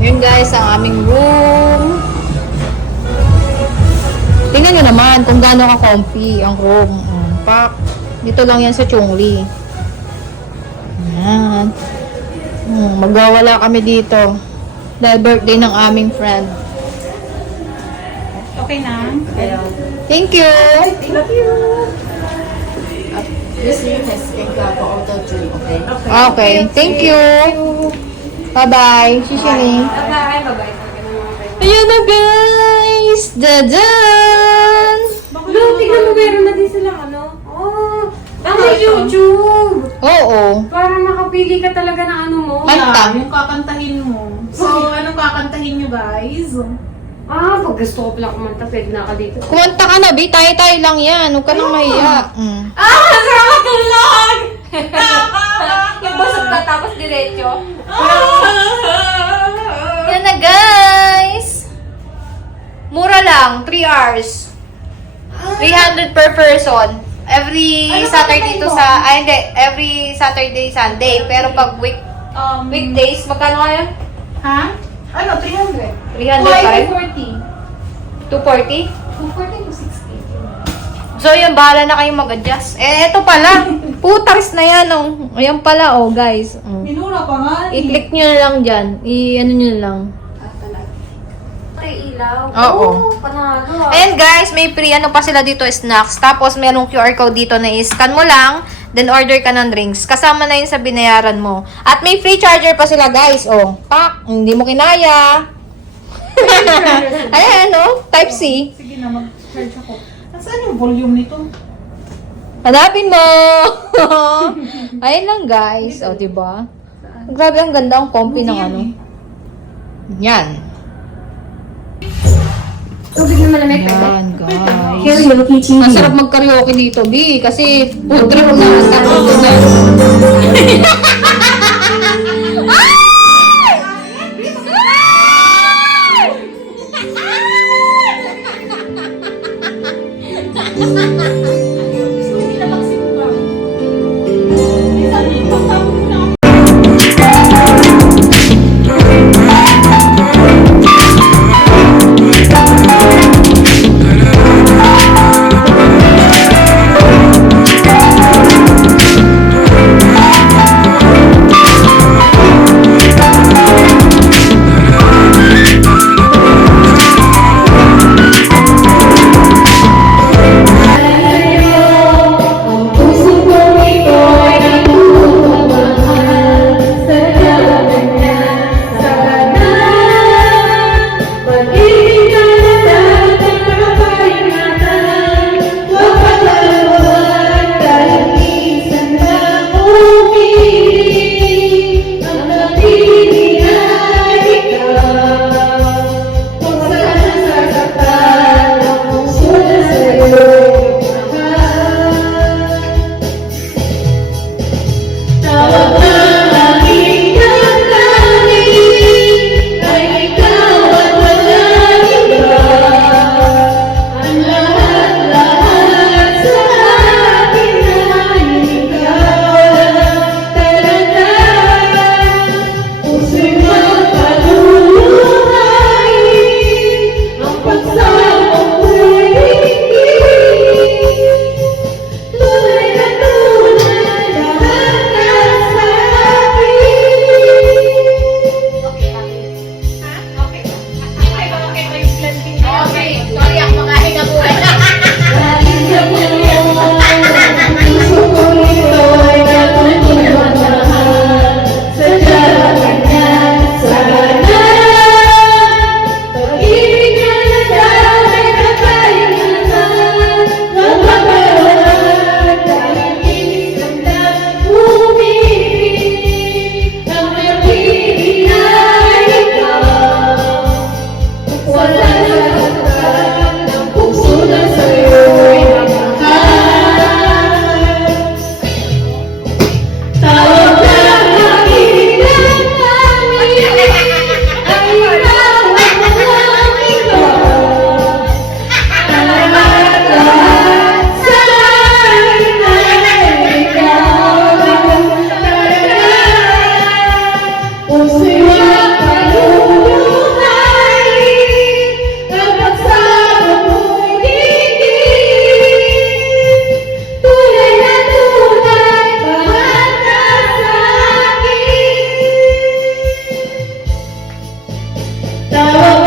Yun guys, ang aming room. Tingnan nyo naman kung gaano ka-comfy ang room. Pak. Dito lang yan sa Chongli. Yan. Magwawala kami dito. Dahil birthday ng aming friend. Okay na? Thank you! Love you! This room has been for auto-tune, okay? Okay, thank you! Bye-bye! Shishini! Bye-bye! Bye-bye! Ayan na guys! Dadan! Look, tignan mo, meron na din silang ano. Oh! Ang may YouTube! Oo. Parang makapili ka talaga ng ano mo. Kanta. Yung kakantahin mo. So, anong kakantahin nyo, guys? Ah, pag gusto ko pala kumanta, pwede na ka dito. Kumanta ka na, Bi. Tayo-tayo lang yan. Huwag ka nang mahiya. Ah! Sarap matulog! Yung busog ka tapos diretso. Yan na guys! Mura lang. 3 hours. 300 per person. Every Saturday to sa... Ay, hindi. Every Saturday, Sunday. Pero pag weekdays, magkano kaya? Ha? Ano? 300? 300 pa rin? 240. 240? 240 to 60. So, yun, bahala na kayong mag-adjust. Eh, eto pala. Putaris na yan, oh. Ayan pala, oh, guys. Minura pa nga. I-click nyo na lang dyan. I-ano nyo na lang. Ay, ilaw. Oo. Panalo. And guys, may free ano pa sila dito, snacks. Tapos, merong QR code dito na i-scan mo lang. Then, order ka ng drinks. Kasama na yun sa binayaran mo. At may free charger pa sila, guys. Oh, pak. Hindi mo kinaya. Ayan, oh. Type C. Sige na, mag-charge ako. Nasaan yung volume nito? Hanapin mo! Ayun lang, guys. O, diba? Grabe, ang ganda ang comfy ng ano. Yan. Tubig na malamig, pwede? Yan, guys. Karaoke TV. Masarap mag-karaoke dito, B. Kasi food trip na. Tapos na. Tawag